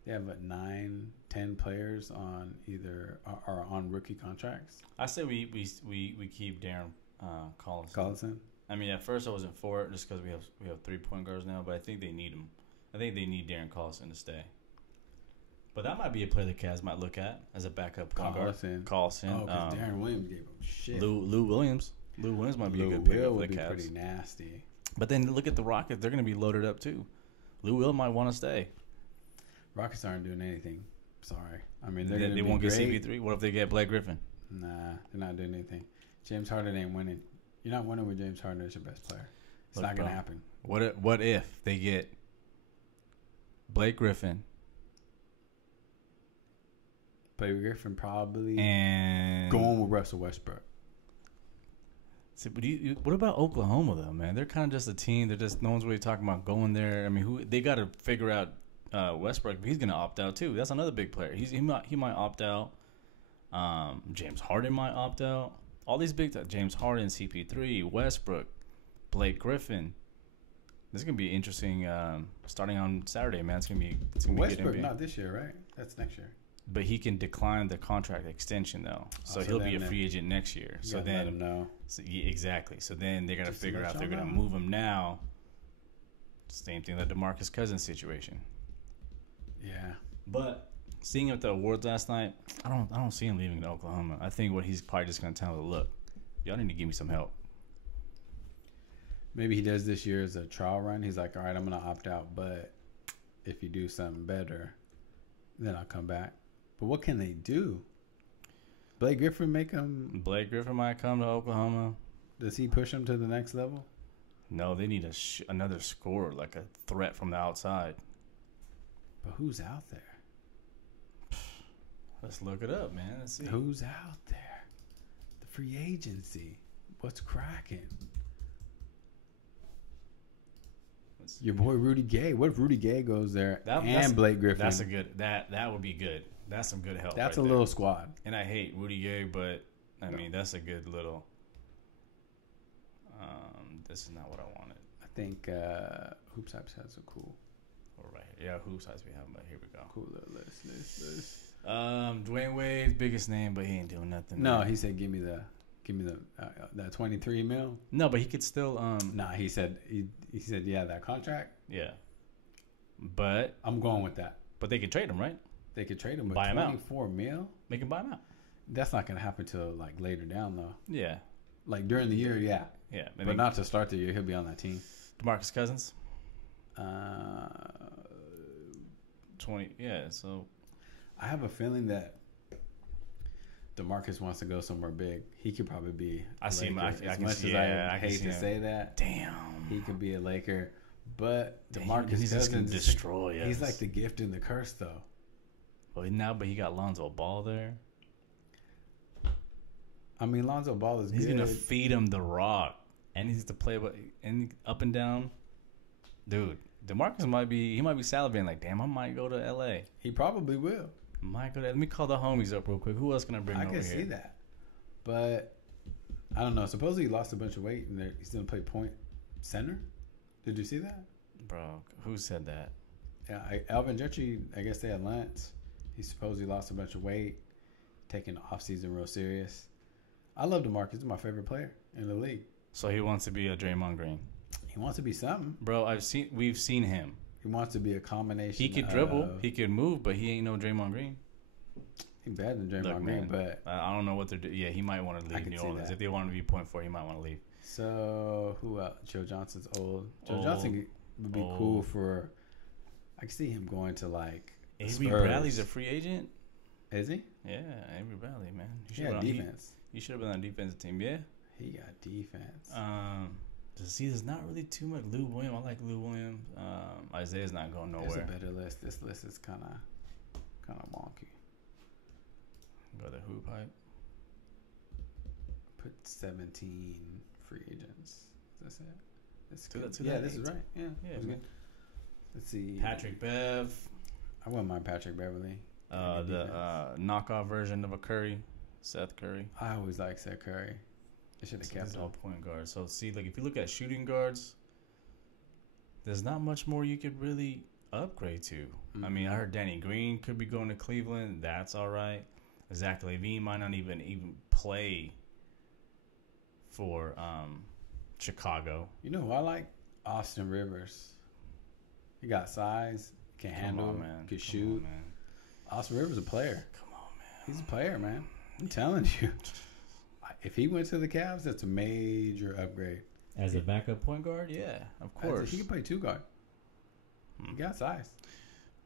They have 9-10 players on either are on rookie contracts. I say we keep Darren Collison. I mean, at first I wasn't for it just because we have 3 point guards now, but I think they need him. I think they need Darren Collison to stay. But that might be a player the Cavs might look at as a backup point guard. Collison. Oh, because Darren Williams gave him shit. Lou Williams. Lou Williams might be a good pickup for the Cavs. Pretty nasty. But then look at the Rockets. They're going to be loaded up too. Lou Will might want to stay. Rockets aren't doing anything. Sorry. I mean, They won't get CP3. What if they get Blake Griffin? Nah, they're not doing anything. James Harden ain't winning. You're not winning with James Harden as your best player. It's not going to happen. What if they get Blake Griffin probably and going with Russell Westbrook? See, but what about Oklahoma though, man? They're kind of just a team. They're just no one's really talking about going there. I mean, they got to figure out Westbrook. He's going to opt out too. That's another big player. He might opt out. James Harden might opt out. All these big James Harden, CP3, Westbrook, Blake Griffin. This is gonna be interesting. Starting on Saturday, man. It's gonna be Westbrook. Not this year, right? That's next year. But he can decline the contract extension though, so he'll be a free agent next year. So then, let him know. Exactly. So then they're gonna figure out if they're gonna move him now. Same thing, the DeMarcus Cousins situation. Yeah, but seeing him at the awards last night, I don't see him leaving to Oklahoma. I think what he's probably just gonna tell them, look, y'all need to give me some help. Maybe he does this year as a trial run. He's like, all right, I'm gonna opt out, but if you do something better, then I'll come back. But what can they do? Blake Griffin might come to Oklahoma. Does he push him to the next level? No, they need another scorer, like a threat from the outside. But who's out there? Let's look it up, man. Let's see. Who's out there? The free agency. What's cracking? Your boy Rudy Gay. What if Rudy Gay goes there and Blake Griffin? That's a good. That would be good. That's some good help. That's right a little squad. And I hate Rudy Gay, but I mean that's a good little. This is not what I wanted. I think Hoops Hypes has a cool. Oh, right here. Yeah, Hoops Hypes we have, but here we go. Cool little list. Dwayne Wade's biggest name, but he ain't doing nothing. No, he said, "Give me the that 23 mil." No, but he could still. Nah, he said yeah, that contract. Yeah, but I'm going with that. But they could trade him, right? They could trade him with buy 24 mil. They can buy him out. That's not gonna happen till like later down though. Yeah, like during the year, yeah. Yeah, but not to start the year. He'll be on that team. DeMarcus Cousins. 20. Yeah, so I have a feeling that DeMarcus wants to go somewhere big. He could probably be. I see him. I as much as I hate to say that, damn, he could be a Laker. But DeMarcus he's just gonna destroy us. He's like the gift and the curse, though. Well, but he got Lonzo Ball there. I mean, Lonzo Ball is. He's gonna feed him the rock, and he's to play up and down. Dude, DeMarcus might be salivating like, damn, I might go to LA. He probably will. Might go to. Let me call the homies up real quick. Who else can I bring over here? I can see that, but I don't know. Supposedly he lost a bunch of weight, and he's gonna play point center. Did you see that? Bro, who said that? Yeah, Alvin Gentry, I guess they had Lance. He supposedly lost a bunch of weight, taking the offseason real serious. I love DeMarcus. He's my favorite player in the league. So he wants to be a Draymond Green. He wants to be something. Bro, we've seen him. He wants to be a combination. He could dribble, he could move, but he ain't no Draymond Green. He's better than Draymond Green, but I don't know what they're doing. Yeah, he might want to leave New Orleans. If they want to be point four, he might want to leave. So who else? Joe Johnson's old. Joe Johnson would be cool for. I can see him going to like. Avery Bradley's a free agent. Is he? Yeah, Avery Bradley, man. Yeah, defense. He should have been on the defensive team. Yeah. He got defense. See, there's not really too much. Lou Williams. I like Lou Williams. Isaiah's not going nowhere. There's a better list. This list is kind of wonky. Go to Hoop Hype. Put 17 free agents. Is that it? This is right. Yeah, yeah. Good. Let's see. Patrick Bev. I wouldn't mind Patrick Beverly. The knockoff version of a Curry, Seth Curry. I always like Seth Curry. They should have kept him. All point guards. So see, like if you look at shooting guards, there's not much more you could really upgrade to. Mm-hmm. I mean, I heard Danny Green could be going to Cleveland. That's all right. Zach LaVine might not even play for Chicago. You know who I like? Austin Rivers. He got size, can handle, can shoot. Austin Rivers is a player. Come on, man. He's a player, man. I'm telling you. If he went to the Cavs, that's a major upgrade. As a backup point guard, yeah, of course. He can play two guard. He got size.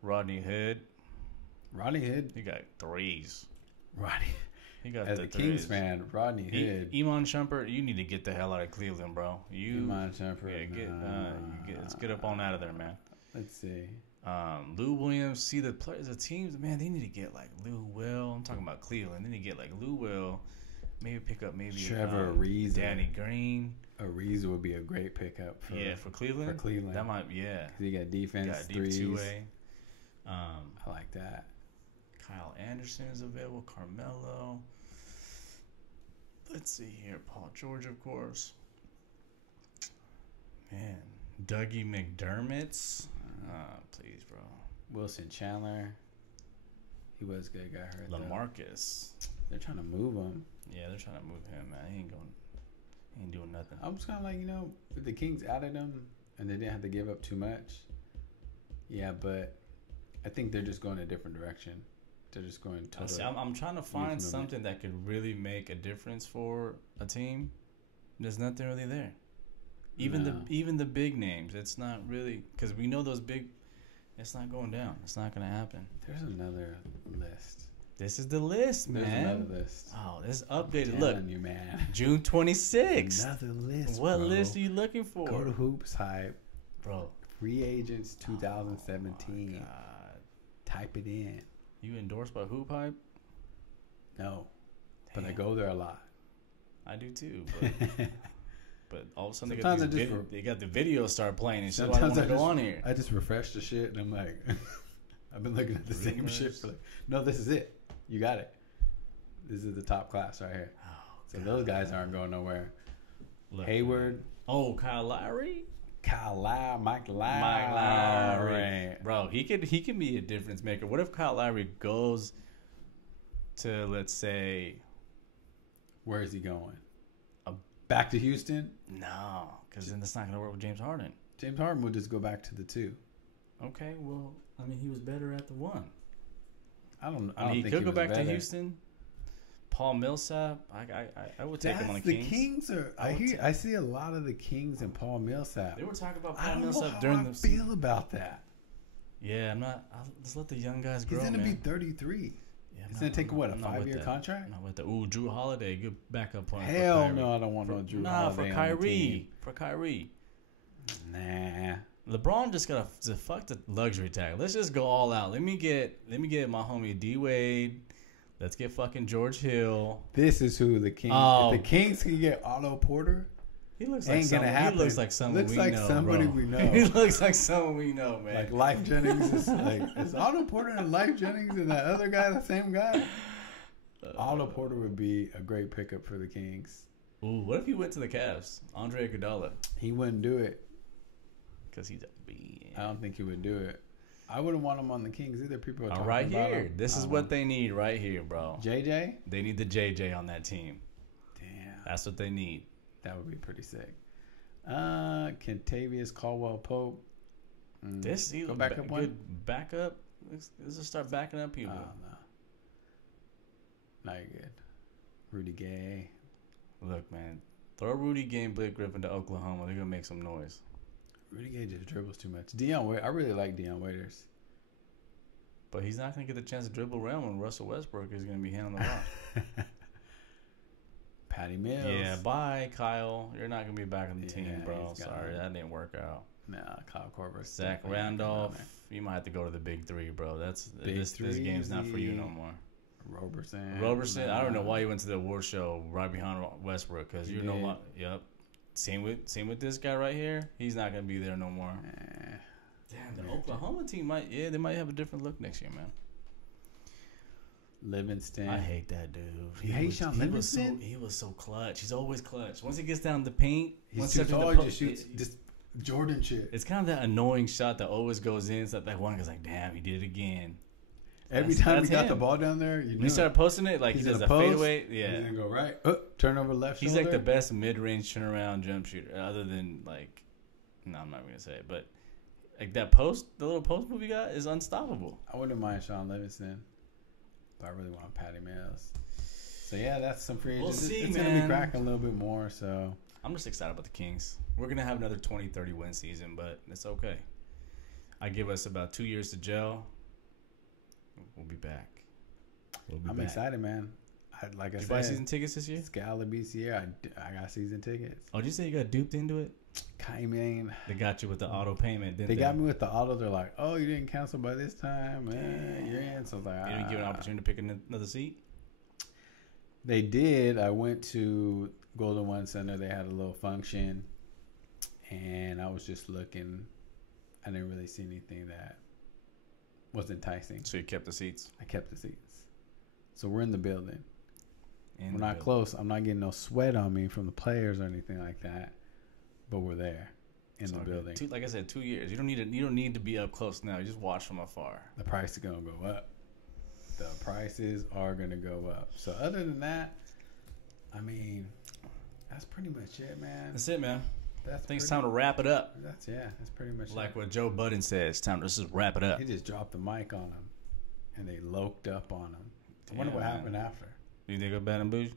Rodney Hood. Rodney Hood. He got threes. Rodney. He got As the a Kings threes. fan, Rodney Hood. Iman Shumpert, you need to get the hell out of Cleveland, bro. Iman Shumpert. Yeah, let's get up on out of there, man. Let's see. Lou Williams. See the players, the teams, man. They need to get like Lou Will. I'm talking about Cleveland. They need to get like Lou Will. Maybe pick up Trevor Ariza. Danny Green. Ariza would be a great pickup for Cleveland. For Cleveland, that might because he got defense, threes. Two-way. I like that. Kyle Anderson is available. Carmelo. Let's see here. Paul George, of course. Man, Dougie McDermott's. Please, bro. Wilson Chandler. He was good. Got hurt. LaMarcus. They're trying to move him. Yeah, they're trying to move him, man. He ain't doing nothing. I'm just kind of like, if the Kings added him and they didn't have to give up too much. Yeah, but I think they're just going a different direction. They're just going totally. I'm trying to find something that could really make a difference for a team. There's nothing really there. Even the big names, it's not really, because we know those big. It's not going down. It's not going to happen. There's another list. This is the list, man. There's another list. Oh, this is updated. I'm Look, telling you, man. June 26th. Another list. What bro. list are you looking for? Go to Hoops Hype. Bro. Free Agents 2017. Oh, type it in. You endorsed by Hoop Hype? No. Damn. But I go there a lot. I do too. But all of a sudden they got the videos start playing and shit. I don't want to go on here. I just refresh the shit and I'm like, I've been looking at the same shit for like, no, this is it. You got it. This is the top class right here. Oh, so those guys aren't going nowhere. Look, Hayward. Oh, Kyle Lowry. Mike Lowry. Bro, he can be a difference maker. What if Kyle Lowry goes to, let's say, where is he going? Back to Houston? No, because then that's not going to work with James Harden. James Harden would just go back to the 2. Okay, well, I mean, he was better at the 1. I don't I mean, think he could go back better. to Houston. Paul Millsap, I would take him on the Kings. The Kings are. I see a lot of the Kings and Paul Millsap. They were talking about I Paul don't Millsap know during how the I feel about that. Yeah, I'm not. Let's let the young guys grow. He's gonna man. be 33. Yeah, it's gonna take a 5-year that. contract? I'm not with that. Ooh, Drew Holiday, good backup point. Hell no, I don't want no Drew Holiday. For Kyrie. For Kyrie. Nah. LeBron just got to fuck the luxury tag. Let's just go all out. Let me get my homie D Wade. Let's get fucking George Hill. This is who the Kings. If the Kings can get Otto Porter, he looks like someone. He looks like someone we know. Somebody bro. we know. He looks like someone we know, man. Like Life Jennings is Otto Porter and Life Jennings and that other guy the same guy? Otto Porter would be a great pickup for the Kings. Ooh, what if he went to the Cavs? Andre Iguodala. He wouldn't do it. Because he's a beast. I don't think he would do it. I wouldn't want him on the Kings either. People are talking right about here. him. This is what they need right here, bro. JJ? They need the JJ on that team. Damn. That's what they need. That would be pretty sick. Kentavious Caldwell Pope. Go back up one. Good backup. Let's just start backing up people. No. Not good. Rudy Gay. Look, man. Throw Rudy Gay and Blake Griffin to Oklahoma. They're going to make some noise. Rudy Gay just dribbles too much. I really like Deion Waiters. But he's not going to get the chance to dribble around when Russell Westbrook is going to be handling the rock. Patty Mills. Yeah, bye, Kyle. You're not going to be back on the team, bro. Sorry, that didn't work out. Nah, Kyle Korver. Zach Randolph. You might have to go to the big 3, bro. This game's not for you no more. Roberson. I don't know why you went to the award show right behind Westbrook because you know what? Yep. Same with this guy right here. He's not gonna be there no more. Damn, the Oklahoma team might have a different look next year, man. Livingston. I hate that dude. You hate Sean Livingston? He was so clutch. He's always clutch. Once he gets down the paint, he's too tall. He just shoots just Jordan shit. It's kind of that annoying shot that always goes in. It's like that one guy's like, damn, he did it again. Every time he got the ball down there, when he started posting it, like he does a fadeaway. Yeah. He's going to go right, turn over left He's shoulder. like the best mid-range turnaround jump shooter, other than like, no, I'm not going to say it, but like the little post move he got is unstoppable. I wouldn't mind Sean Livingston, but I really want Patty Mills. So yeah, that's some free agents. We'll see, it's going to be cracking a little bit more, so. I'm just excited about the Kings. We're going to have another 20-30 win season, but it's okay. I give us about 2 years to gel. We'll be back. I'm excited, man. Like I Did you said, buy season tickets this year? Scala BCA. I got season tickets. Oh, did you say you got duped into it? I mean, They got you with the auto payment, didn't they got me with the auto. They're like, "Oh, you didn't cancel by this time. You're in." So I was like, You didn't give an opportunity to pick another seat? They did. I went to Golden One Center. They had a little function, and I was just looking. I didn't really see anything that was enticing. So you kept the seats? I kept the seats. So we're in the building. In We're the not building. close. I'm not getting no sweat on me from the players or anything like that. But we're there in the building. Like I said, 2 years. You don't need to be up close now. You just watch from afar. The price is gonna go up. The prices are gonna go up. So other than that, I mean, that's pretty much it, man. That's it, man. That's I think it's time to wrap it up. That's pretty much Like it. what Joe Budden says. Time to just wrap it up. He just dropped the mic on him, and they loked up on him. I wonder what Damn, happened after. You think it bad and bougie?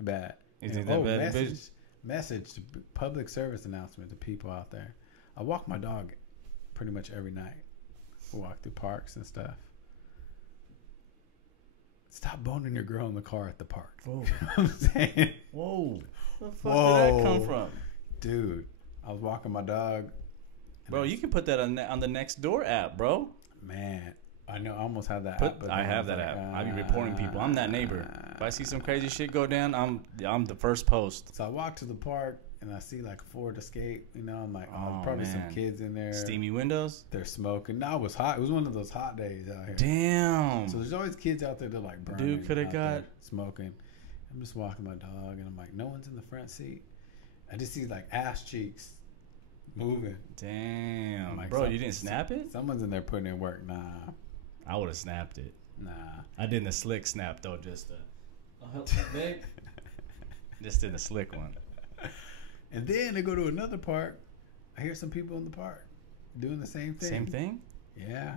Bad. You think that bad and bougie? Message to public service announcement to people out there. I walk my dog pretty much every night. We walk through parks and stuff. Stop boning your girl in the car at the park. Whoa. You know what I'm saying? Whoa. Where the fuck did that come from? Dude, I was walking my dog. Bro, you can put that on the Next Door app, bro. Man, I know. I almost have that app. But I have that app. I be reporting people. I'm that neighbor. If I see some crazy shit go down, I'm the first post. So I walk to the park and I see like a Ford Escape. You know, I'm like, Oh, probably some man. kids in there. Steamy windows. They're smoking. No, it was hot. It was one of those hot days out here. Damn. So there's always kids out there that like burning. Dude coulda out got- there smoking. I'm just walking my dog and I'm like, no one's in the front seat. I just see like ass cheeks moving. Damn. I'm like, Bro, you didn't snap it? Someone's in there putting in work. Nah. I would have snapped it. Nah. I did the slick snap though, just big. Just did the slick one. And then they go to another park. I hear some people in the park doing the same thing. Same thing? Yeah.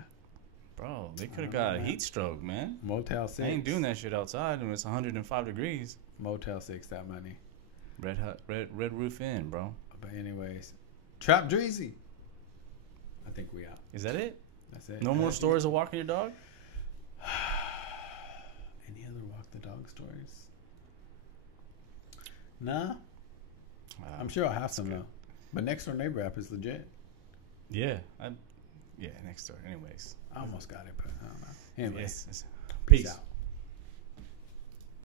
Bro, they could have got a man. heat stroke, man. Motel 6. I ain't doing that shit outside when it's 105 degrees. Motel 6, that money. Red roof in, bro. But anyways, Trap Dreezy. I think we out. Is that it? That's it. No more stories of walking your dog? Any other walk the dog stories? Nah. I'm sure I'll have some good. though. But Next Door Neighbor app is legit. Yeah. Next door. Anyways. I almost got it, but I don't know. Anyways, Yes. peace Peace. out.